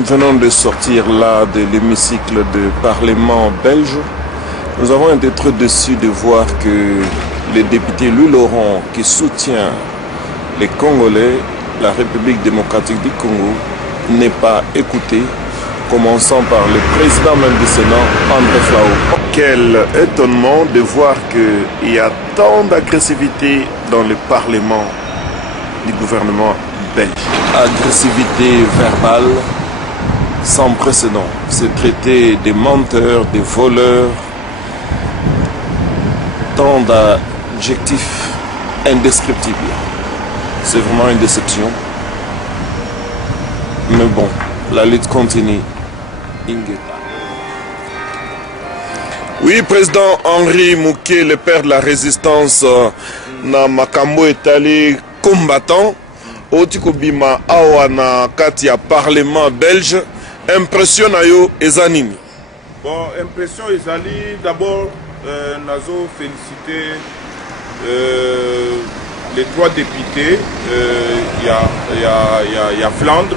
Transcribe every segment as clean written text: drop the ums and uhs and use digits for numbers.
Nous venons de sortir là de l'hémicycle du Parlement belge. Nous avons été très déçus de voir que le député Louis Laurent, qui soutient les Congolais, la République démocratique du Congo, n'est pas écouté, commençant par le président même du Sénat, André Flao. Quel étonnement de voir qu'il y a tant d'agressivité dans le Parlement du gouvernement belge. Agressivité verbale sans précédent. C'est traité des menteurs, des voleurs, tant d'adjectifs indescriptibles. C'est vraiment une déception. Mais bon, la lutte continue. Oui, président Henri Mouké, le père de la résistance, na makambo etali combattant, otikobima awa na kati ya parlement belge, impression na yo ezanini? Bon, impression ezali, d'abord, nazo féliciter les 3 députés, il y a Flandre,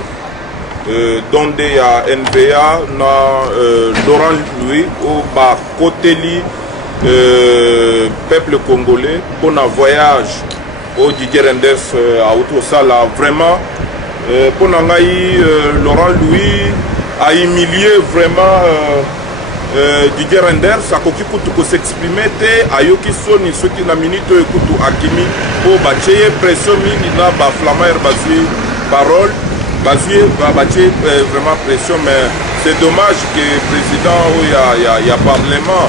donde il y a NBA, Laurent Louis, au bas côté peuple congolais, pour un voyage au Didier Renders à Autosala, vraiment, pour Laurent Louis a humilié vraiment Didier Renders, ça peut s'exprimer, ayoki soni ceux qui na minute écoute akimi pour bâtir pression mingi na ba flammer basé parole. Vraiment pression, mais c'est dommage que le président il y a parlement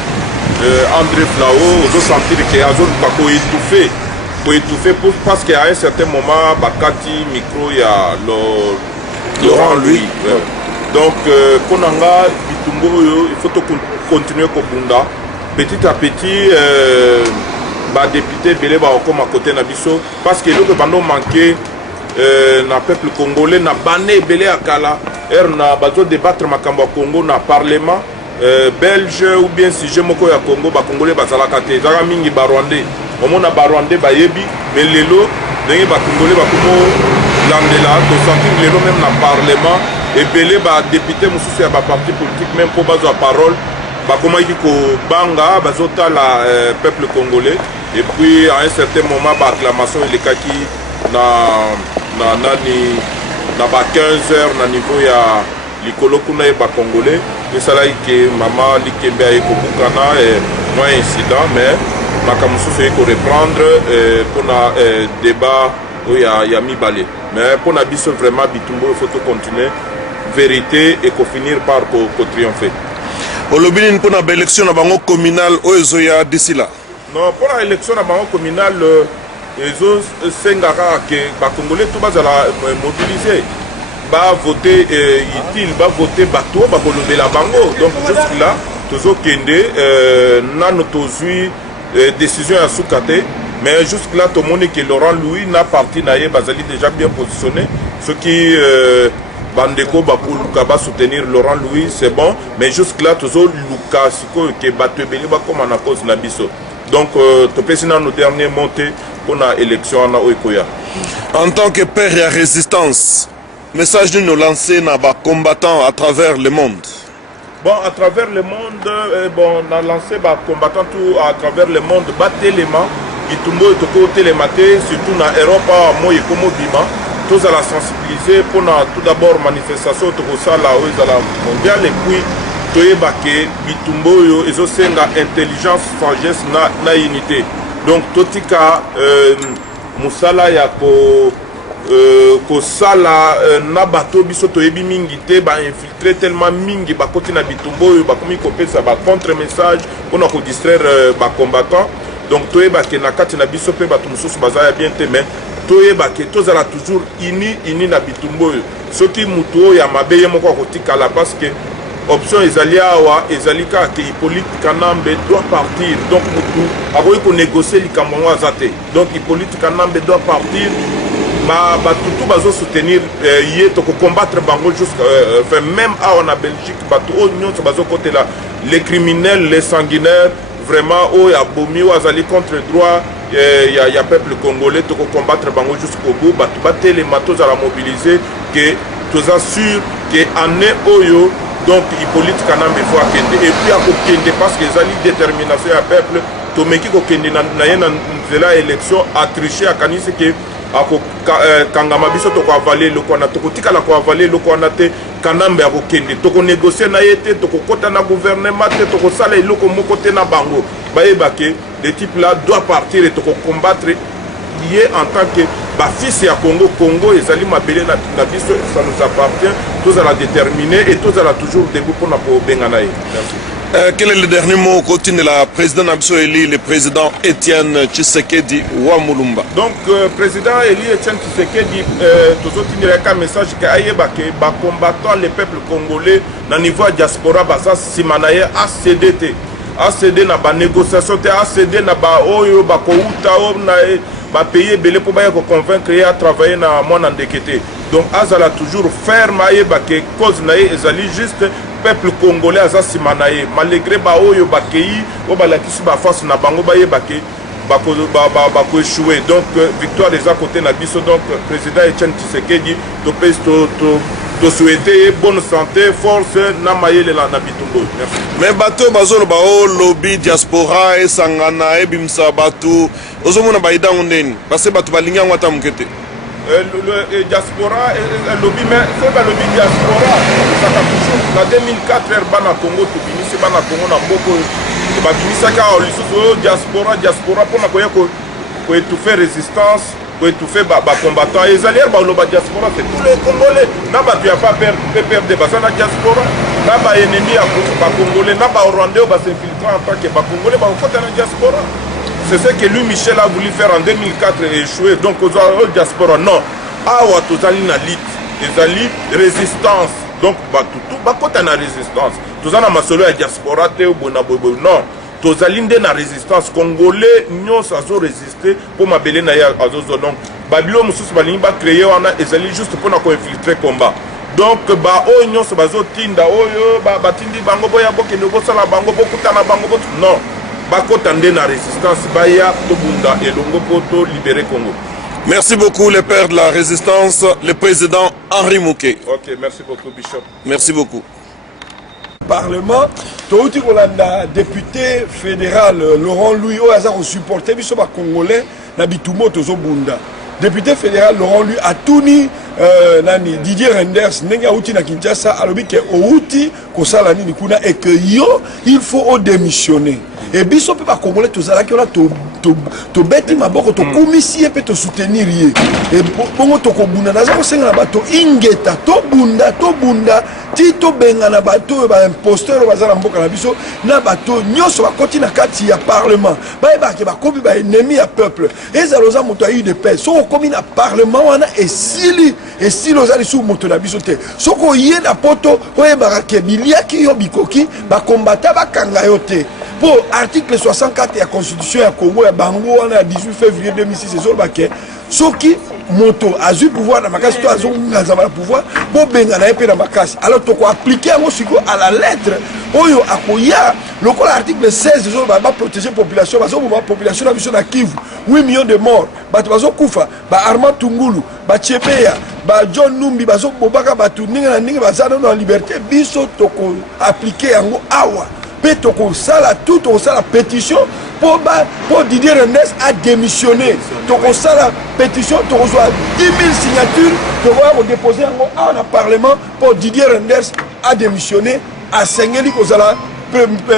André Flao ont senti qu'il y a étouffé parce qu'à un certain moment Bakati micro il y a Laurent Louis. Donc pour Nanga il faut continuer Kobunda petit à petit député Belé comme à côté Nabiso parce que le bando manqué na peuple congolais na bané belé akala na bazo débattre makambo Congo na parlement belge ou bien si je moko ya Congo ba congolais bazala kate zaka mingi ba rwandais omona ba rwandais ba yebi mais lelo ndenge ba congolais ba komo landela to sentir lelo même na parlement et belé ba député mususu ya ba parti politique même pour bazo parole ba koma ki ko banga bazota la peuple congolais et puis à un certain moment ba acclamation il kaki na 15 heures na niveau ya likolo kuna ba congolais et ça là que maman likembe ay ko bukana et moins incident mais makamusu fait ko reprendre pour na débat où ya mibale mais pour na biso vraiment bitumbo il faut continuer vérité et ko finir par ko triompher olobini pour na élection na bango communal ozoya d'ici là. Non, pour la élection na bango communal les autres sengara que les Congolais tout bazala mobilisé va voter utile va voter bateau va colober la bango donc jusque là toujours kende nano tozui décision à soukate mais jusque là tout le monde que Laurent Louis n'a parti naie bazali déjà bien positionné ce qui bandeko bakuluka ba soutenir Laurent Louis c'est bon mais jusque là toujours Lucas siko que bateau beli ba comme na cause na biso donc to pesina nos derniers montées pour la élection en Oikoya. En tant que père et résistance, message de nous lancer dans les combattants à travers le monde. Bon, à travers le monde, on a lancé des combattants tout à travers le monde. Battre les mains, Itumbo et Toko télématé, surtout dans l'Europe, moi et comme Bima, tous à la sensibiliser pour tout d'abord manifestation Toko Sala, la mondiale et puis Toyebake, Bitumbo, ils ont intelligence, sagesse, na unité. Donc totika musala ya ko sala na bato biso toyebi mingi te ba infiltrer tellement mingi ba koti na bitumbo ba komi ko pesa ba contre message pour ko distraire ba combattant donc toyeba ke na kati na biso pe bato mususu bazaya bien te mais toyeba ke tozala toujours ini na bitumbo soki muto ya mabeye moko ko tikala parce que option ezali awa ezali ka ke Hippolyte Kanambe doit partir donc mutu akoki ko négocier likambo ngo azate donc Hippolyte Kanambe doit partir ba tutu bazo soutenir ye to ko combattre bango jusqu'à même awa na Belgique bato o nyonso bazo côté là les criminels les sanguinaires vraiment o ya bomi o azali contre droit ya peuple congolais to ko combattre bango jusqu'au bout bato batele matos à la mobiliser que toza sûr que année oyo donc Hippolyte Kanambe faut akende et puis akokende parce que ezali détermination ya peuple tomeki kokende na ye na nzela élection atricher akanisi ke akokangama biso tokoavale eloko wana tokotikala koavale eloko wana te Kanambe akokende tokonégocier na ye te tokokota na gouvernement te tokosala eloko moko te na bango bayebake le type là doit partir et tokocombattre lié en tant que fils ya Congo ezali mabele na biso ça nous appartient tous à la déterminer et tous à la toujours debout pour na bengana ye. Merci. Quel est le dernier mot au côté de la présidente Nabso Eli, le président Étienne Tshisekedi Wamulumba? Donc, président Eli Étienne Tshisekedi, tout autres un message que Ayebake, combattant les peuples congolais, dans le niveau diaspora, Basa Simanaye, ACDT. ACD na ba négociation, ACD na ba oyo, ba kouta, ba payer belé pour convaincre et à travailler na mon endekete. Donc, Azala toujours ferme, Ayebake, cause naïe, ezali juste. Peuple congolais aza simanaye malgré ba oyo bakei o balakisi ba face na bango baye bake bako échouer donc victoire des à côté na biso donc président Etienne Tshisekedi to souhaiter bonne santé force na mayele na bitumbo. Merci. Mais bato bazolo ba o lobby diaspora et sangana e bimsa bato ozomona ba idango ndeni parce que bato balinga ngwata mukete le diaspora le lobby mais c'est pas le lobby diaspora ça a toujours en 2004 bana Congo to binisi bana Congo na mboko ba binisaka lisusu diaspora pour na ko étouffer résistance ko étouffer ba combattants et alliés ba loba diaspora c'est tous les Congolais na ba tu a pas perdre de basa na diaspora na ba ennemi à ba Congolais na ba Rwandais ba s'infiltrer en tant que ba Congolais ba côté na diaspora. C'est ce que lui, Michel, a voulu faire en 2004 et échoué. Donc, aux diaspora, non. Awa, tozali na lit. Ezali résistance. Donc, tout, quand on a résistance. Tozana masolo ya diaspora, te ou bona bobo. Non. Tozali nde na résistance. Congolais, nyon sazo résister pour ma belé na ya azozo. Donc, Babilo Moussous Balingi ba créé, on a ezali juste pour na ko infiltrer combat. Donc, oyo nyon se bazo tinda, oyo, tindi bango boya boke nego sala bango boku tana bango boku. Non. Bakotande na résistance baya tobunda et longo poto libérer Congo. Merci beaucoup les pères de la résistance, le président Henri Mouké. OK, merci beaucoup Bishop. Merci beaucoup. Parlement, touti kolanda député fédéral Laurent Louis Oaza ko supporter biso ba congolais na bitumo tozo bunda. Député fédéral Laurent Louis atuni nani Didier Renders ndenge outi na Kinshasa alobi ke outi ko sala nini kuna et que yo il faut démissionner. Et biso pe ba congolais tozala ki ona to beti maboko to komisi pe to soutenir ye. Et bongo to ko bunda naza ko senga na bato ingeta to bunda ti to benga na bato ba imposteur bazala mboka na biso na bato nyoso ba koti na kati ya parlement. Ba ke ba kobi ba ennemi ya peuple. Ezaloza moto ayi de paix. So komi na parlement wana esili ozali sous moto na biso te. So ko ye na poto oyeba ke biliaki yo bikoki ba kombata ba kanga yo te. Pour article 64 de la constitution ya Congo ya bango on a 18 février 2006 ezolobake soki moto azui pouvoir na makasi to azongaza na pouvoir bo benga na epé na makasi alors to ko appliquer yango siko à la lettre oyo akoya lokola article 16 ezoloba protéger population bazo ba population na biso na Kivu 8 millions de morts bato bazo kufa ba Armand Tungulu ba Chepeya ba John Numbi bazo bobaka batu ninga na ninga bazana na liberté biso to ko appliquer yango awa. Toko sala tout la pétition pour Didier Renders a démissionné. Toko sala pétition toko soit 10 000 signatures pour déposer en parlement pour Didier Renders a démissionné à Sengeli Kozala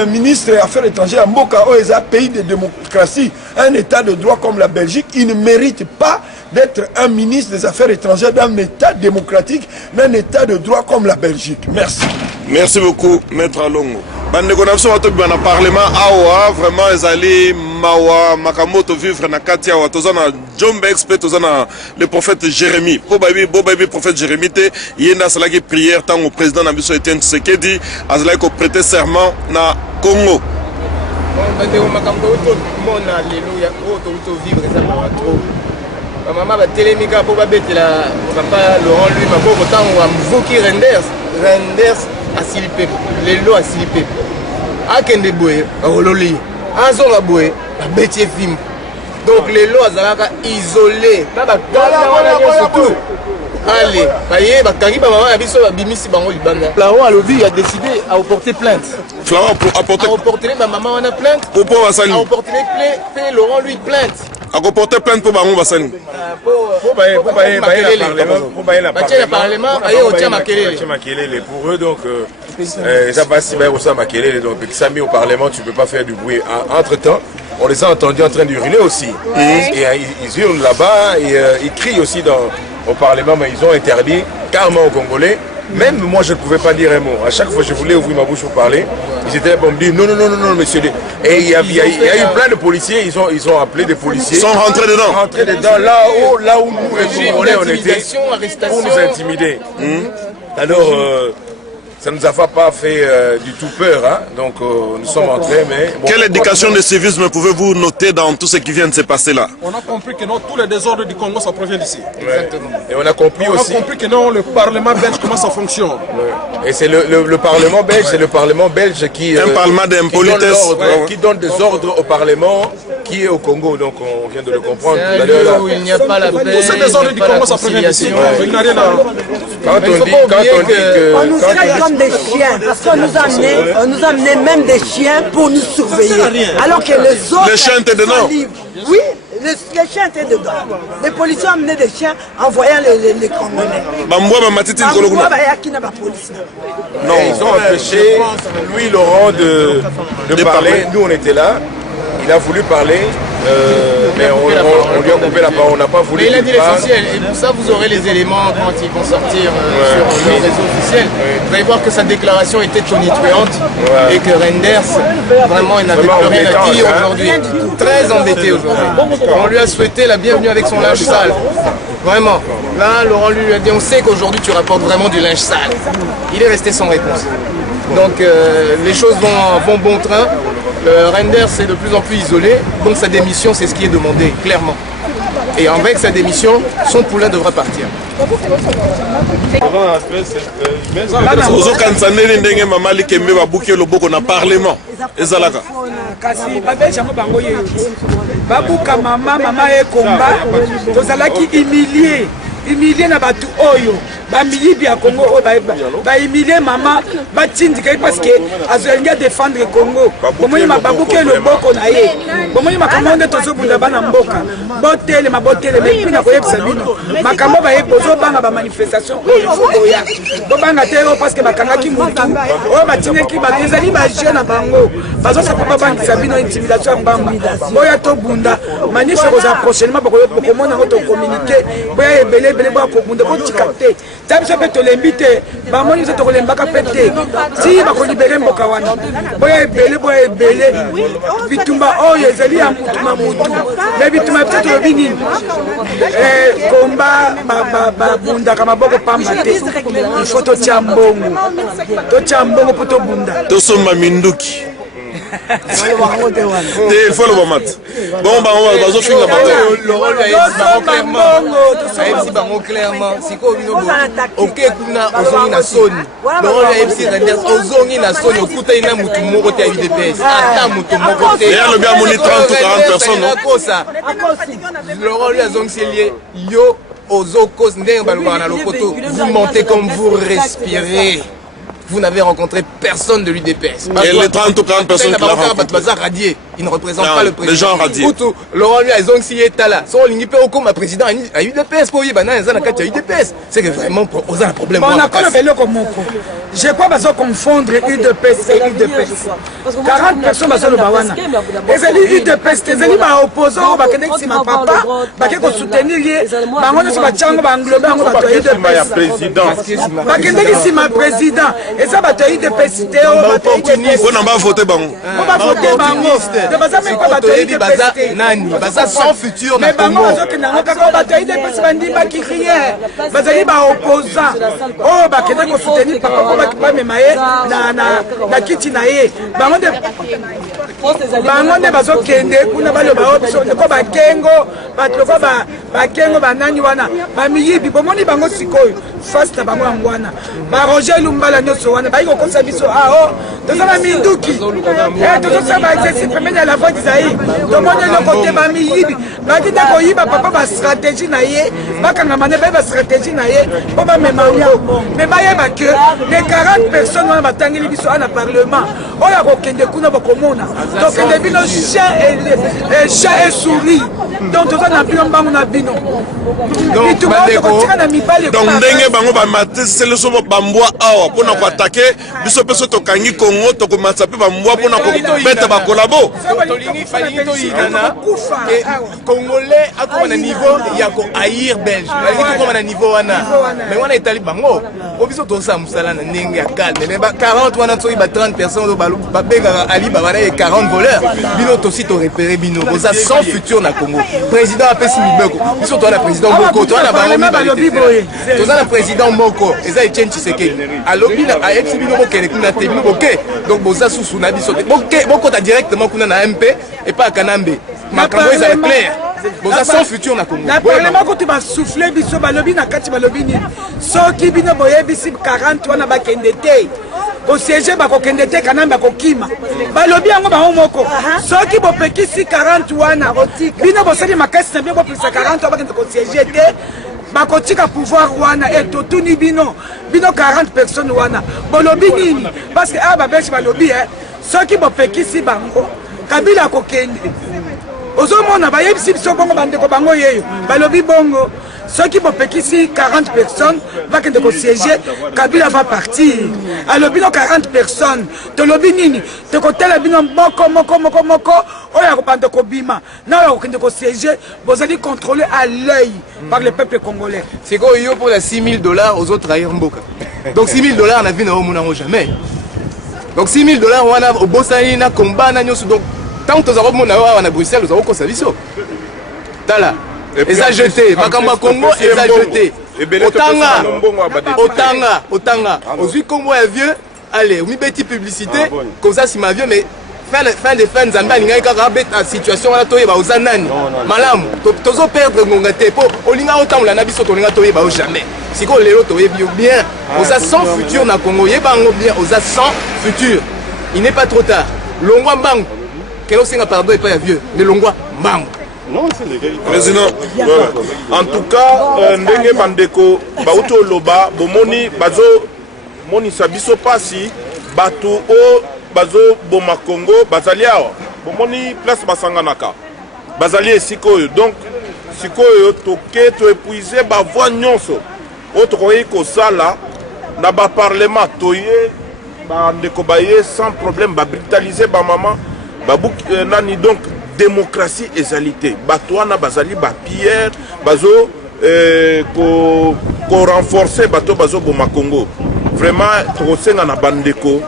ministre des Affaires étrangères à Mboka Oeza, pays de démocratie, un état de droit comme la Belgique, il ne mérite pas d'être un ministre des Affaires étrangères dans un état démocratique, dans un état de droit comme la Belgique. Merci. Merci beaucoup, Maître Alongo. Bande konapso wato bana parlement awa vraiment ezali mawa makamoto vivre na kati awa tozana Jombe expert tozana le prophète Jérémie bo baby prophète Jérémie te yenda salaki prière tant au président na biso Etienne Tshisekedi azalaki ko prêter serment na Congo. Bande makambo to mona lelo ya to vivre ça ba trop. Maman ba telemika po ba betela papa Laurent lui mako tant wa mvoki Renders asili pepe lelo asili pepe akende boye ololi azonga boye abeti film donc lelo azalaka isolé na bakala wana surtout Allez, baye bakangi ba maman biso ba bimisi bango libanda. Là-haut à lobby a décidé à porter plainte. Florent pour apporter À porter ma maman on a plainte. pour Basani. À porter plainte, Laurent lui plainte. À porter plainte pour Bango Basani. Pour eux, donc, ça passe bien au Makelele. Donc, Sami au Parlement, tu ne peux pas faire du bruit. Entre-temps, on les a entendus en train d'hurler aussi. Et ils hurlent là-bas et ils crient aussi au Parlement, mais ils ont interdit carrément aux Congolais. Même moi, je ne pouvais pas dire un mot. À chaque fois que je voulais ouvrir ma bouche pour parler, ils étaient là pour me dire non, monsieur. Et il y a eu plein de policiers, ils ont appelé des policiers. Ils sont rentrés dedans. Là où nous, les Congolais, on était pour nous intimider. Alors, ça ne nous a pas fait du tout peur. Hein? Donc, nous sommes entrés, mais... Bon, quelle éducation de civisme pouvez-vous noter dans tout ce qui vient de se passer là? On a compris que non, tous les désordres du Congo, ça provient d'ici. Exactement. Et on a compris aussi... On a compris que non, le Parlement belge, comment ça fonctionne. Ouais. Et c'est le Parlement belge, c'est le Parlement belge qui... un Parlement d'impolitesse. Qui donne des ordres au Parlement qui est au Congo. Donc, on vient de le comprendre. Où il n'y a pas la paix, tous ces désordres du Congo, ça provient d'ici. Il n'a rien à... Quand on dit que... On nous traite comme des chiens, parce qu'on nous a amené même des chiens pour nous surveiller. Alors que les autres... Les chiens étaient dedans. Oui, les chiens étaient dedans. Les policiers ont amené des chiens en voyant les Congolais. Non, ils ont empêché Louis Laurent de parler. Nous, on était là. Il a voulu parler. Mais on lui a coupé la parole, on n'a pas voulu. Mais il a dit l'essentiel, et pour ça vous aurez les éléments quand ils vont sortir sur le réseau officiel. Vous allez voir que sa déclaration était tonitruante et que Renders, vraiment, il n'avait plus rien à dire aujourd'hui. Très embêté aujourd'hui. On lui a souhaité la bienvenue avec son linge sale. Vraiment. Là, Laurent lui a dit, on sait qu'aujourd'hui tu rapportes vraiment du linge sale. Il est resté sans réponse. Donc les choses vont bon train. Renders est de plus en plus isolé, donc sa démission c'est ce qui est demandé, clairement. Et avec sa démission, son poulain devra partir. humilié na batu oyo bamiyibi ya Congo humilié maman batindika parce que azolinga défendre Congo bomoni mababuke loboko na ye bomoni makambo nde tozobunda bana mboka botele mais pina koyebisa bino makambo ba yebozo banga ba manifestation oyo ya bobanga te parce que bakangaki mutu oyo batineki bazali ba jeune bango bazo sa papa bangisa bino intimidation mbamba boya to bunda manife koza prochainement bokomona ngoto communiquer boya ebele ba kokunda ko tikate tabisa pe to lembite ba moni zo to lembaka pete si ba ko libérer mboka wana boya ebele bitumba oyo ezali ya mutu na mutu mais bituma peut-être bini komba ba bunda kama boko pamba te il faut to tiambongo poto bunda to soma minduki il faut le moment. Bon, on va finir Laurent a dit clairement, si ok, kuna ozongi na soni. Laurent a dit Renders ozongi na soni, okuta ina mutu moko te UDPS. Ata mutu moko te. Et le gars moni 30 ou 40 personnes. Laurent lui a zongi lié yo ozokos ndenge balobana na lopoto. Vous mentez comme vous respirez. Vous n'avez rencontré personne de l'UDPS. Et les 30 ou 40 personnes qui l'ont rencontré. Il ne représente pas le président. Les gens radiés. Laurent lui a dit que là, son ligne peut au président à UDPS pour UDPS. C'est que vraiment, on a un problème. On a comme vélo comme Moko. Je crois pas confondre UDPS et UDPS. 40 personnes sont le Bawana. Et c'est l'UDPS, c'est les opposants, qui ma papa, qui ont soutenu, qui ont président. Et ça va te UDPS. On n'a pas voté bango. On va voter bango. Baza sans futur mais bango bazokenda kaka bataille de pesi bandi bakiriye bazali ba opposant oh bakende ko soutenir papa ko bakimema ye na kiti na ye bango de bazokende kuna baloba option ko bakengo bato ko bakengo banani wana bamiyibi bomoni bango sikoyo face na bango yango wana baroger lumbala nyonso wana bayi kokosa biso ao tozala minduki tozosala baexercice pembeni ya la voie d'Isaïe tomoni eloko te bamiyibi bakita koyiba papa bastratégie na ye bakangama ne baye bastratégie na ye mpo bamema ngo me bayeba ke les 40 personnes wana batangeli biso ana parlement oyo akokende kuna bakomona tokende bino chat et souris donc toza na bino mbango na bino donc ndenge bango bamatiseli so bambwa awa mpona koatake biso mpe so tokangi kongo tokomasa mpe bambwa mpona kobeta bakolabo congolais akoma na niveau ya kohaïr belge balingi tokoma na niveau wana mais wana etali bango po biso tosala mosala na ndenge ya calme mais ba 40 wana soki ba 30 personnes babengaka aliba wana ye 40 voleurs bino tosi torepere bino boza sans futur na Congo président apesi mibeko biso toza na président moko toza na bango toza na président moko eza Etienne Tshisekedi alobi na ayebisi bino bokende kuna te bino boke donc boza susu na biso te bokota directement kuna na MP et pas Kanambe makambo ezala clair boza sans futur na Congo na parlement kote basouffle biso balobi na kati balobi nini soki bino boyebisi 40 wana bakende te kosiege bakokende te Kanambe akokima balobi yango bango moko soki bopekisi 40 wana bino bosali makasi na bino bopekisa 40 bakende kosiege te bakotika pouvoir wana etotuni bino 40 personnes wana bolobi nini parce que aba belge balobi soki bopekisi bango Kabila akokende ozomona bayebisi biso bongo bandeko bango yeyo balobi bongo soki bopekisi 40 personnes bakende kosiéger Kabila va partir alobi no 40 personnes tolobi nini tekotela bino moko oyo akobanda kobima na oyo akokende kosiéger bozali contrôlé à l'œil par le peuple congolais. C'est quoi yo pour la $6,000 aux autres trahir mboka donc $6,000 na vie na omonango jamais donc $6,000 wana obosani na combat na nyonso donc tant que nous avons à Bruxelles, nous avons conservé ça. Tala, ils ont jeté, Makamba Congo, ils ont jeté. Otanga, aujourd'hui Congo est vieux, allez, on met petite publicité, comme ça c'est ma vieux, mais fin de fin, Zambia, il y a une situation où on a aux ananes, malam, tozo perdre ngongate, on a autant la nabiso, on a toye jamais. Si on les autres bien, on a sans futur na Congo, il y a bien, on a sans futur. Il n'est pas trop tard. Longwa Mbang. Quel est pardon et pas vieux, mais l'ongwa bam. Non, c'est légal. Président, en tout cas, ndenge bandeko bauto loba bomoni bazo moni sabiso pasi batu o bazo boma Congo bazaliao bomoni place basanganaka bazali esikoyo donc sikoyo toke to épuiser ba voix nyonso autre ko sala na ba parlement toye ba ndeko baye sans problème ba brutaliser ba maman Babouk nani donc démocratie égalité batouana bazali ba pierre bazo ko renforcer bato bazo boma Congo vraiment tosenga na bandeko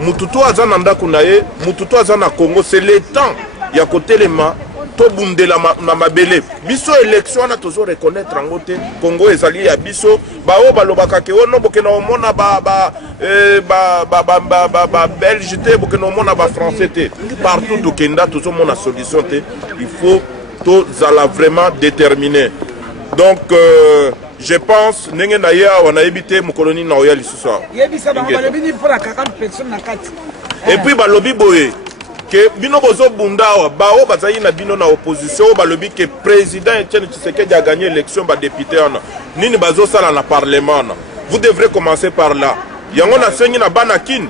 mututo azana ndako na ye mututo azana Congo c'est le temps ya kotelema to bundela na mabele biso élection na tozo reconnaître ngote Congo ezali ya biso bao balobaka ke ono bokena omona ba belge te bokena omona ba français te partout to kenda tozo mona solution te il faut to zala vraiment déterminé donc je pense ndenge na ya wana ebité mo colonie na oya lisusu yebisa ba balobi ni pour la 40 personnes na kati et puis balobi boye que bino bozo bundawa bao bazali na bino na opposition balobi que président Etienne Tshisekedi a gagné l'élection ba député ona nini bazo sala na parlement na vous devrez commencer par là yango na sengi na banakin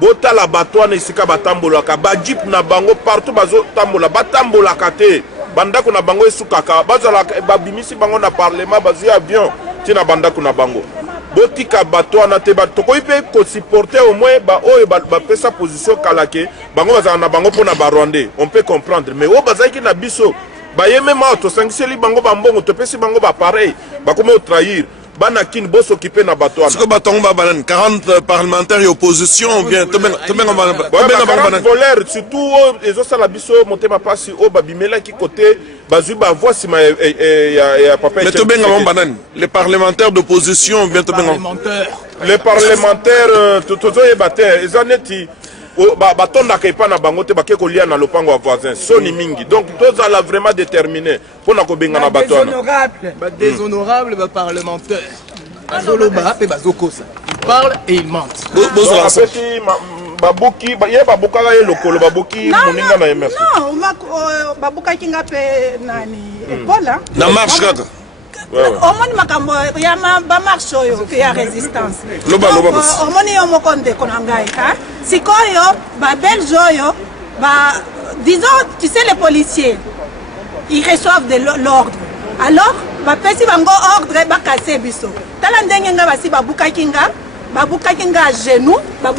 bota la batwa na isika batambola ka ba jeep na bango partout bazo tambola batambola kate bandako na bango esukaka bazala babimisi bango na parlement bazi avion tina bandako na bango botika bato na te bato ko ipe ko supporter au moins ba oyo ba pesa position kalake bango bazana na bango pona ba Rwandais on peut comprendre mais o bazaki na biso ba yeme ma to sangiseli bango ba mbongo to pesi bango ba pareil ba comme trahir bana kin bo s'occuper na bato ana. Est-ce que baton ba banan 40 parlementaires et opposition bien to ben voleur surtout les autres la biso motema pasi o babimela ki côté bazui ba voix si ma ya papa. Mais to ben banan les parlementaires d'opposition bien to ben les parlementaires toto yebate ezaneti batonda kaipa na bango te bake kolia na lopango wa voisin soni mingi donc toza la vraiment déterminé pour na ko benga na bato ana déshonorable ba parlementaire Bazoloba pe bazokosa. Ils parlent et ils mentent. Babuki, ye babuka ye lokolo babuki moninga na MS. Non, babuka kinga pe nani Ebola. Na marche kaka. Omoni makambo ya ba marche oyo ke ya résistance. Loba. Omoni yo mokonde konangai ha. Sikoyo ba belge oyo ba disons tu sais les policiers ils reçoivent de l'ordre. Alors ba pesi bango ordre ba kasser biso. Tala ndenge nga basi babuka kinga à genoux, à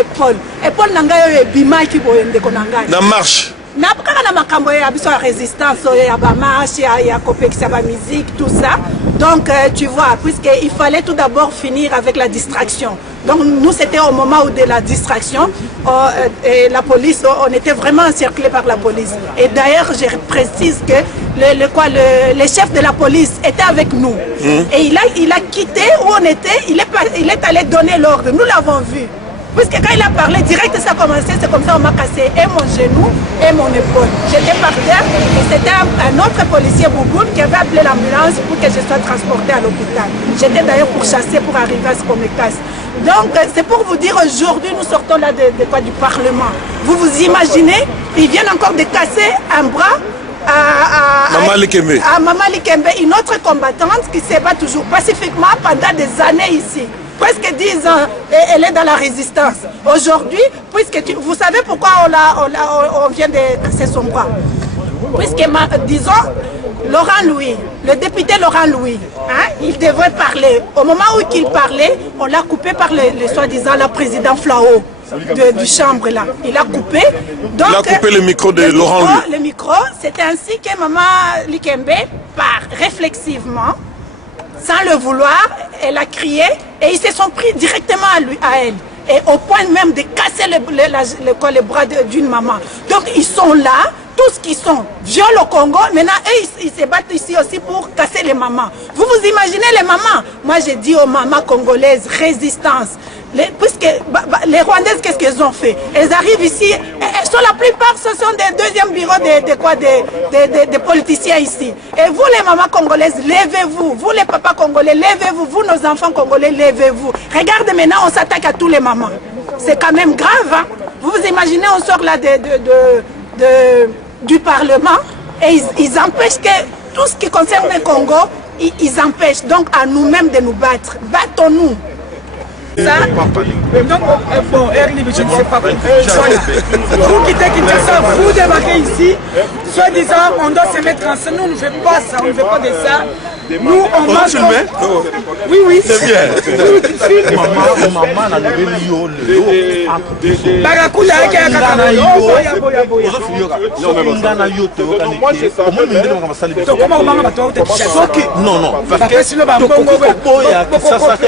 épaule. Épaule nanga yo ebimaki boyende konanga. Na marche. Na kaka na makambo ya biso ya résistance ya ba marche ya kopekisa ba musique tout ça. Donc tu vois puisqu'il fallait tout d'abord finir avec la distraction. Donc nous c'était au moment où de la distraction et la police on était vraiment encerclés par la police. Et d'ailleurs je précise que le chef de la police était avec nous. Et il a quitté où on était, il est allé donner l'ordre. Nous l'avons vu. Puisque quand il a parlé, direct ça a commencé, c'est comme ça on m'a cassé et mon genou et mon épaule. J'étais par terre et c'était un autre policier Bouboule qui avait appelé l'ambulance pour que je sois transportée à l'hôpital. J'étais d'ailleurs pourchassée pour arriver à ce qu'on me casse. Donc c'est pour vous dire aujourd'hui nous sortons là du Parlement. Vous vous imaginez, ils viennent encore de casser un bras à Maman Likembe, une autre combattante qui se bat toujours pacifiquement pendant des années ici. Presque 10 ans, et elle est dans la résistance. Aujourd'hui, puisque vous savez pourquoi on vient de casser son bras. Puisque, disons, Laurent Louis, le député Laurent Louis, hein, il devrait parler. Au moment où il parlait, on l'a coupé par le soi-disant le président Flao du chambre là. Il a coupé. Donc, il a coupé le micro de Laurent Louis. Le micro, c'est ainsi que Maman Likembe part réflexivement, sans le vouloir, elle a crié et ils se sont pris directement à elle. Et au point même de casser les bras d'une maman. Donc ils sont là, tous qui sont violent au Congo, maintenant ils se battent ici aussi pour casser les mamans. Vous vous imaginez les mamans? Moi j'ai dit aux mamans congolaises, résistance. Puisque les Rwandaises, qu'est-ce qu'elles ont fait? Elles arrivent ici, et sur la plupart, ce sont des deuxièmes bureaux des politiciens ici. Et vous, les mamans congolaises, levez-vous. Vous, les papas congolais, levez-vous. Vous, nos enfants congolais, levez-vous. Regardez maintenant, on s'attaque à tous les mamans. C'est quand même grave. Hein? Vous vous imaginez, on sort là du Parlement et ils empêchent que tout ce qui concerne le Congo, ils empêchent donc à nous-mêmes de nous battre. Battons-nous. Ça, donc, bon, Ernie, je ne sais pas pourquoi. Vous quittez Kinshasa, vous débarquez ici, soi-disant, on doit se mettre en scène. Nous, on ne fait pas ça, on ne fait pas de ça. Nous, on marche. Oui, oui. C'est bien. Maman a levé le Barakuda, non, non,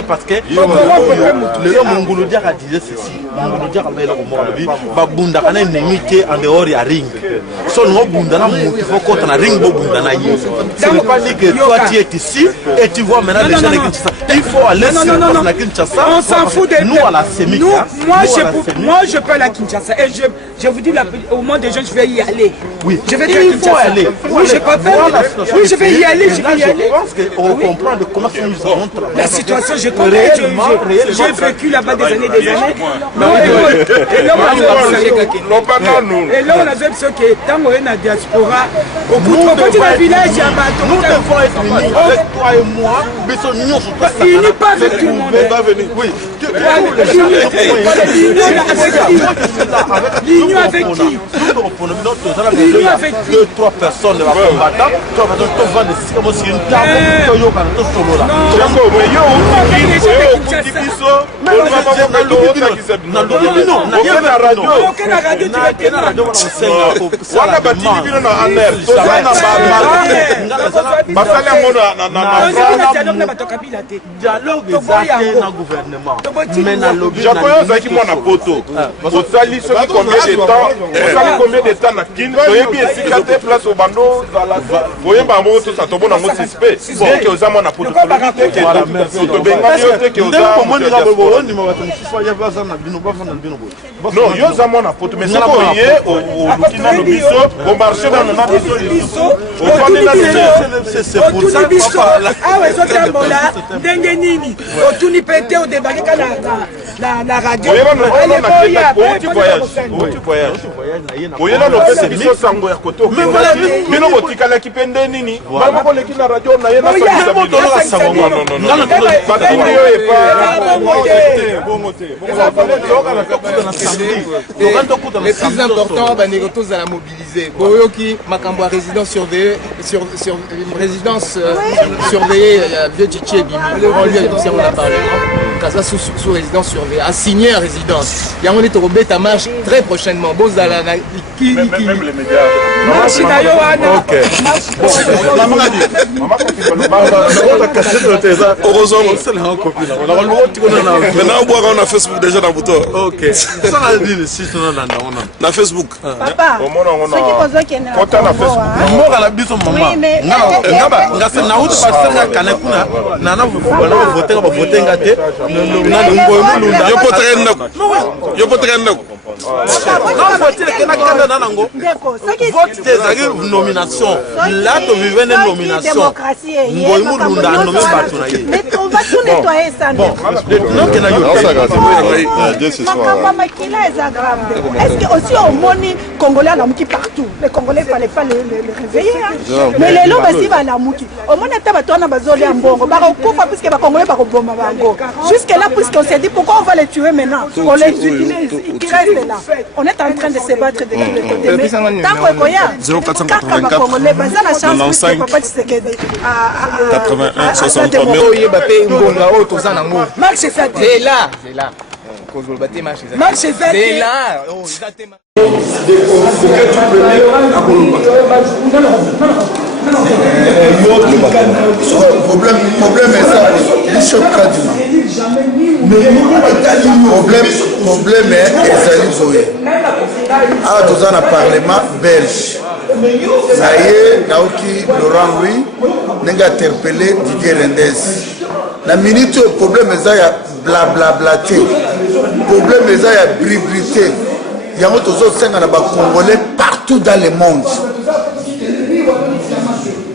parce que le Mongolo Diara disait ceci. Mongolo Diara avait le mot Babunda kana nemite en dehors ya ring. So no bundana il faut qu'on a ring bo bundana yi. Ça veut pas dire que toi tu es ici et tu vois maintenant les gens de Kinshasa. Il faut aller sur la Kinshasa. On s'en fout de nous à la CEMIC. Moi je peux aller à Kinshasa et je vous dis au moins des gens je vais y aller. Oui. Je vais dire il faut aller. Oui, je peux faire. Oui, je vais y aller, je vais y aller. Je pense qu'on comprend de comment nous avons travaillé. La situation, je comprends. J'ai vécu là-bas des années. Et là, on a vu ce qui est dans la diaspora. Au bout de village, nous devons être unis avec toi et moi. Unis pas avec tout le monde. Oui. L'union avec qui? L'union avec qui? 2-3 personnes de la combattant. Toi, tu vas décider comment c'est une table. Tu combien de temps na kin toyebi esika te place au bando boyeba yango to sa tobona yango suspect bien que oza mwana poto tobengani yo te ke non yo oza mwana poto mais soko oye oluki nano biso omarche nano na biso ofandi otuni biso awa ezotambola ndenge nini otuni pe te odebakika na radio oyela lopesa biso sango ya kote bino botikalaki mpe nde nini bama koleki na radio na ye nabatindi yo le plus important bandeko tozala mobilisé boyoki makambo ya résidence surveillée vieux Tchichi ebimi on lui a dit on a parlé kaza sous résidence surveillée a signé en résidence yango nde tokobeta marche très prochainement bozala na marche na yo wana maintenant boire on a Facebook déjà dans bouton OK ça a dit si na Facebook papa soki kozokende kota na Facebook moko la biso mama ngaba na uti pasanga kana kuna na voter ba voter ngate na ngoyo mulunda yo potre ndako vote des nomination là tu vivais une nomination ngoyo mulunda nommé bato na ye mais on va tout nettoyer ça non que na yo est-ce que aussi au moni congolais la muki partout les congolais fallait pas les réveiller mais les lots basi ba la muki au moni ta bato na bazoli ya mbongo ba kokufa puisque ba congolais ba koboma bango jusque là puisqu'on s'est dit pourquoi on va les tuer maintenant on les utilise qui restent là on est en train de se battre de tous les côtés mais tant que koya 0484 congolais basa la chance que papa Tshisekedi 81 63 oyeba pe ngonga oyo toza nango marche eza te c'est là kozoloba te marche eza c'est là eza te problème est ça Bishop Kadima problème ezali boye awa toza na parlement belge na ye naoki Laurent Louis ndenge interpellé Didier Rendez na minute oyo problème eza ya blablabla te problème eza ya bribrité yango tozosenga na bacongolais partout dans le monde.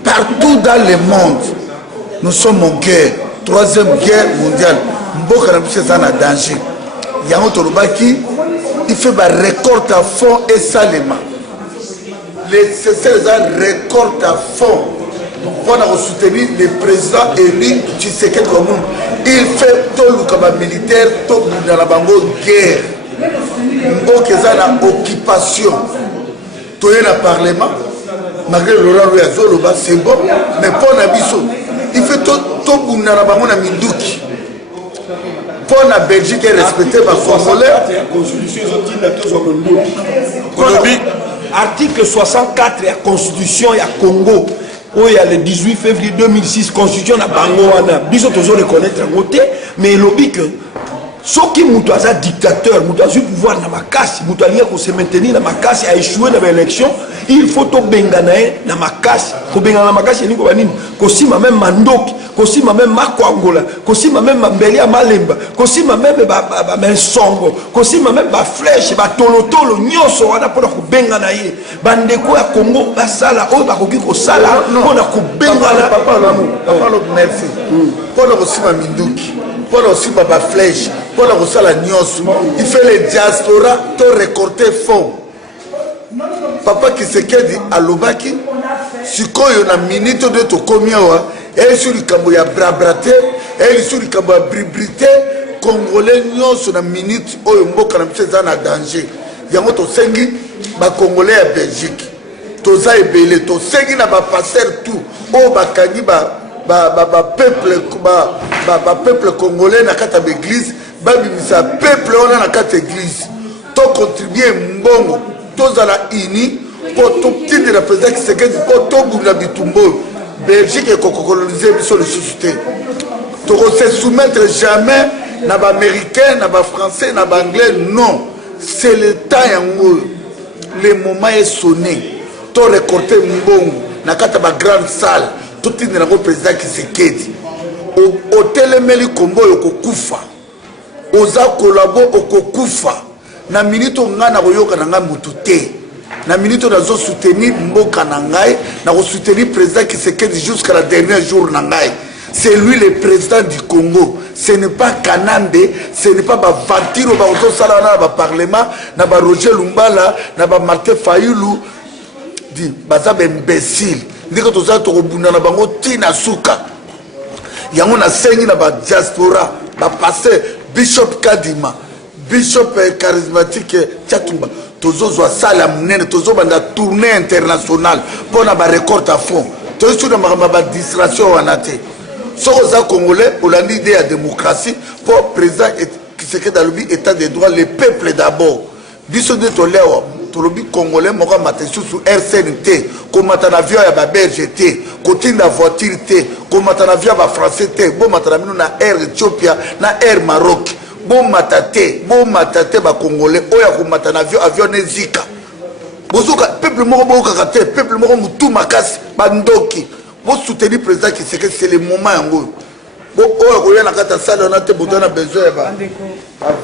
Partout dans le monde, nous sommes en guerre, troisième guerre mondiale. Mboka na biso eza na danger. Yango tolobaki, il fait ba récolte à fond et salement. Les CCR récolte à fond pour soutenir le président élu Tshisekedi Komum. Il fait tout le militaire, tout dans la bango guerre. Mboka eza na occupation. Toye na parlement. Malgré Laurent Louis c'est bon, mais pour Nabiso, il fait tout pour na Minduki. Pour la Belgique, respecter ma Congolais. Article 64 de la Constitution et la Congo. Où il y a le 18 février 2006, Constitution na Bangoana. Biso toujours reconnaître un côté, mais lobby que ce qui est un dictateur, il pouvoir na makasi, il se maintenir na makasi, a échoué dans l'élection, il faut tout benganae na makasi. Ko bengana makasi ni ko banini, ko sima même mandoki, ko sima même makwangola, ko sima même mbeli ya malemba, ko sima même ba mensongo, ko sima même ba flèche, ba tolotolo nyonso wana pona ko bengana ye. Bandeko ya Congo basala o ba koki ko sala pona ko bengana papa lamu, merci. Pona ko sima minduki. Pour aussi ma flèche, pour aussi la nyos, il fait les diaspora, tout récolter fonds. Papa qui se dit à l'Obaki, si on a minute de tout combien, et sur le cambo ya brabraté, et sur le cambo ya bribrité, Congolais nyos on a minute, oh mboka na mcheza na danger. Yango to sengi, ba Congolais à Belgique, to za ebele, to sengi na ba passer tout, oh ba kangi ba peuple congolais na kata l'église babimisa peuple on na kata église to contribuer mbongo to zala ini pour to petit de la présidence qui se gagne pour to bula bitumbo Belgique et coloniser biso le société to se soumettre jamais na ba américain na ba français na ba anglais non c'est l'état yango le moment est sonné. Tu as récolté Mbongo, na kata ba grande salle, tout le monde est président qui se quitte. Au télémeli Kombo yokokufa. Oza kolabo okokufa. Na minute ngana koyoka na ngai mutute. Na minute nazo soutenir mboka na ngai, na ko soutenir président qui se quitte jusqu'à la dernière jour na ngai. C'est lui le président du Congo. Ce n'est pas Kanambe, ce n'est pas Bavantiro, Baoto ba Parlement, na ba Roger Lumbala, na ba Martin Fayulu. Dit, Bazab imbécile. Dit que tout ça, tu rebondis na bango tina suka. Yango na sengi na ba diaspora, ba passé Bishop Kadima, Bishop charismatique Tchatumba. Tozo zwa sala munene, tozo banda tournée internationale pour na ba record à fond. Tozo na ba distraction wanate. Ce que Congolais, on a l'idée de la démocratie pour le président qui se dans le état des droits, le peuple d'abord. Biso de Toléo, Tolobi Congolais, Mora Matessu sous RCNT, comme Matanavio à la BRGT, côté de la voiture T, comme Matanavio à la français T, bon Matanavio na Air Ethiopie, na Air Maroc, bon Matate, ba Congolais, Oya comme Matanavio avion Nezika. Bozuka, peuple Moro Bokakate, peuple Moro Moutou Makas, Bandoki. Vous soutenez le président qui sait que c'est le moment en gros. Bon, on a besoin de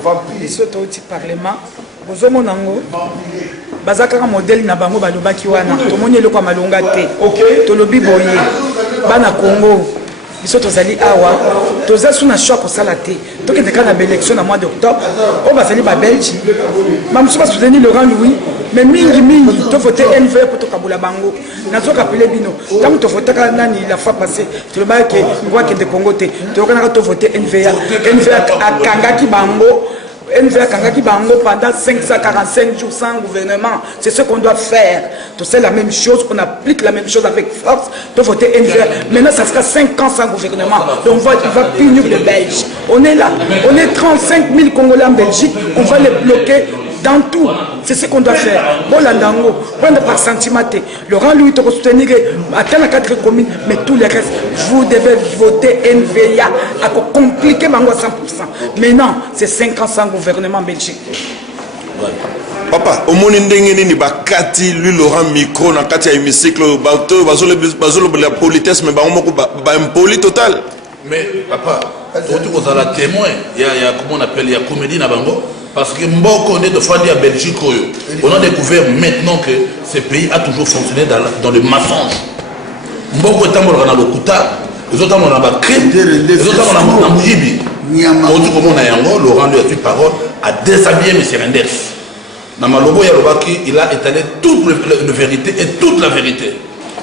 vampire. Parlement. Vous avez un bazaka modèle na bango balobaki wana. Tomoni le kwa malonga te. To lobi boye. Bana Congo. Biso tozali awa. Toza suna choix pour ça la té. Donc il y a une élection en mois d'octobre. On va salir ba Belgique. Même si on soutenir Laurent Louis. Mais mingi tu voter NV pour Kabula Bango. Nazo kapele bino. Tant tu voter nani la fois passée, tu le vois que voit que de Congo te. Tu connais tu voter NVA. NVA a Kangaki Bango. NVA Kangaki Bango pendant 545 jours sans gouvernement. C'est ce qu'on doit faire. Tu sais la même chose, on applique la même chose avec force. Tu voter NVA. Maintenant ça sera 5 ans sans gouvernement. Donc il va punir les Belges. On est là. On est 35 000 Congolais en Belgique. On va les bloquer. Dans tout, c'est ce qu'on doit faire. Bon, l'andango, prendre par sentiment. Laurent Louis te soutenir à la 4 communes, mais tous les restes, vous devez voter NVA à compliquer Bango à 100%. Maintenant, c'est 5 ans sans gouvernement Belgique. Papa, au monde ni bakati lui Laurent micro na kati ya hémicycle bato bazolo la politesse mais ba impoli total. Mais papa, tu es la témoin, il y a comment on appelle, il y a comédie na bango. Parce que Mboko est de Fandi à Belgique, on a découvert maintenant que ce pays a toujours fonctionné dans le mensonge. Mboko est dans le Kuta, les autres dans le crime, les autres dans le Moujibi. Laurent lui a dit parole à déshabiller M. Renders. Dans Malobo Yarobaki, il a étalé toute la vérité et toute la vérité.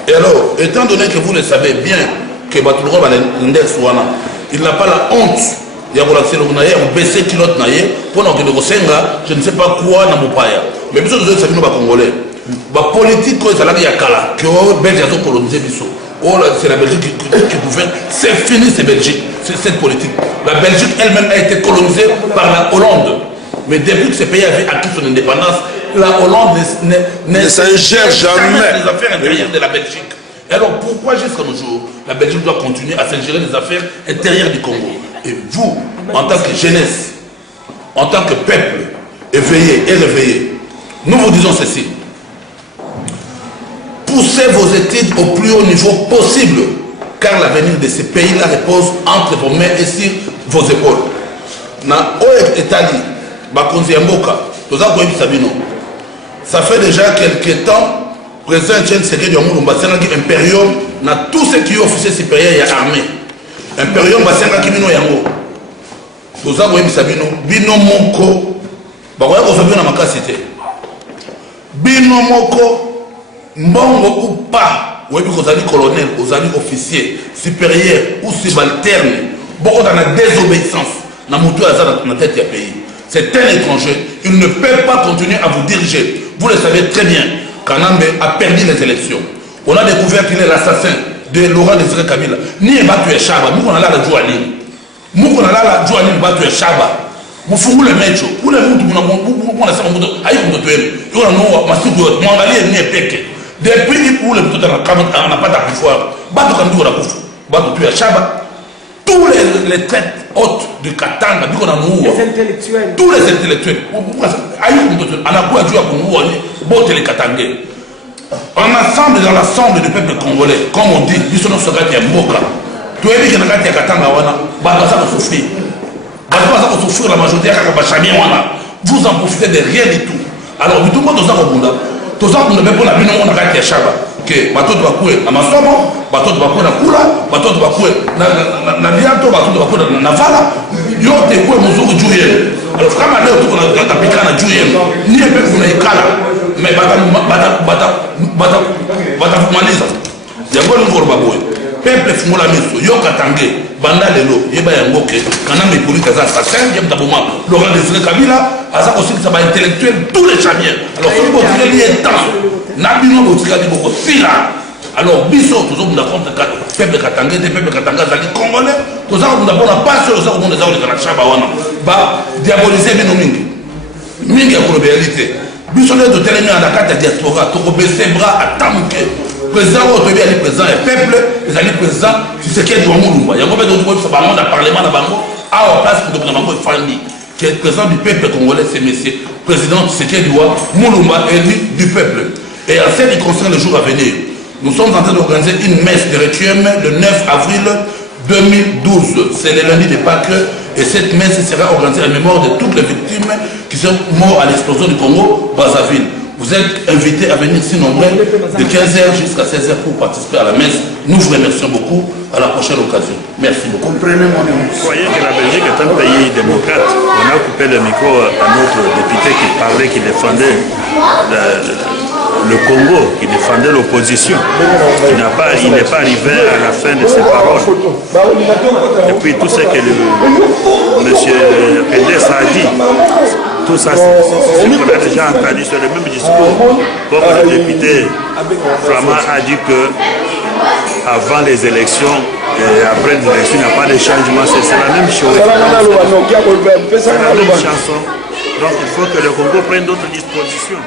Et alors, étant donné que vous le savez bien que Batoulo Renders, il n'a pas la honte. Il y a un baissé kilote pour nous je ne sais pas quoi dans mon paya. Mais nous sommes Congolais. La politique, c'est la Kala, que les Belges ont colonisé. C'est la Belgique qui gouverne. C'est fini, c'est Belgique. C'est cette politique. La Belgique elle-même a été colonisée par la Hollande. Mais depuis que ce pays avait acquis son indépendance, la Hollande ne s'ingère jamais les affaires intérieures de la Belgique. Et alors pourquoi jusqu'à nos jours, la Belgique doit continuer à s'ingérer les affaires intérieures du Congo? Et vous, en tant que jeunesse, en tant que peuple, éveillé et réveillé, nous vous disons ceci. Poussez vos études au plus haut niveau possible, car l'avenir de ces pays-là repose entre vos mains et sur vos épaules. Ça fait déjà quelques temps, président Etienne Tshisekedi Imperium, na tous ceux qui ont officier supérieur et armée. Imperium basenga kibino yango toza koyebisa bino bino moko bakoya kozwa bino na makasi te bino moko mbongo ou pas oyebi kozali colonel ozali officier supérieur ou subalterne boko dans la désobéissance na moto aza na tête ya pays. C'est un étranger, il ne peut pas continuer à vous diriger. Vous le savez très bien, Kanambe a perdu les élections. On a découvert qu'il est l'assassin de Laurent Désiré Kabila. Ni Batu et Chaba, nous on a là la Jouani. Nous on a là la Jouani, Batu et Chaba. Vous foutez le métro, vous le montrez, vous a ça, aïe, vous tuez. Vous avez un massif, Mangali et Peke. Depuis, vous le montrez dans la caméra, on n'a pas de pouvoir. Batu Kandu, on a Batu tué à Chaba. tous les traites hautes du Katanga, les intellectuels. Tous les intellectuels. Ensemble dans l'ensemble du peuple congolais, comme on dit, nous sommes sur la Mboka. Tu es dit que la Katanga, souffrir. La majorité vous en profitez de rien du tout. Alors, tout le monde dans un tout ça, nous ne pouvons pas la Chaba. Que bateau de Bakoué à Masomo, bateau de Bakoué na Kula, bateau de Bakoué na Bianto, bateau de Bakoué na Vala, yote kwe muzuru juyen. Alors, kama leo tuko na pika na juyen, ni epe kuna ikala, mais bata kumaliza. Yango ngoro baboye. Peuple fungola miso, yoka tangue, banda lelo, yeba yangoke, kanambe politique za assassin, yeba taboma, Laurent Désiré Kabila, asa aussi ça va intellectuel tous les chamiens. Alors, il faut que les temps. Nabino botika di boko fila. Alors biso tous on affronte peuple katanga des peuple katanga zali congolais tous on a pas sur ça on les a na chaba wana ba diaboliser bino mingi ya ko réalité biso ne de télémi en la carte diaspora to ko baisser bras à tamuke président o to bien président et peuple les alliés président c'est ce qui est du Mulumba ya ngombe do ko sa bango na parlement na bango à la place de bango fandi qui est président du peuple congolais c'est monsieur président c'est qui est du Mulumba élu du peuple. Et en ce qui concerne le jour à venir, nous sommes en train d'organiser une messe de requiem le 9 avril 2012. C'est le lundi de Pâques et cette messe sera organisée en mémoire de toutes les victimes qui sont mortes à l'explosion du Congo, Brazzaville. Vous êtes invités à venir si nombreux de 15h jusqu'à 16h pour participer à la messe. Nous vous remercions beaucoup. À la prochaine occasion. Merci beaucoup. Vous voyez que la Belgique est un pays démocrate. On a coupé le micro à notre député qui parlait, qui défendait le Congo, qui défendait l'opposition. Il n'est pas arrivé à la fin de ses paroles. Et puis tout ce que M. Pendes a dit, tout ça, c'est ce qu'on a déjà entendu sur le même discours. Comme le député flamand a dit que avant les élections et après les élections, il n'y a pas de changement. C'est la même chose. C'est la même chanson. Donc il faut que le Congo prenne d'autres dispositions.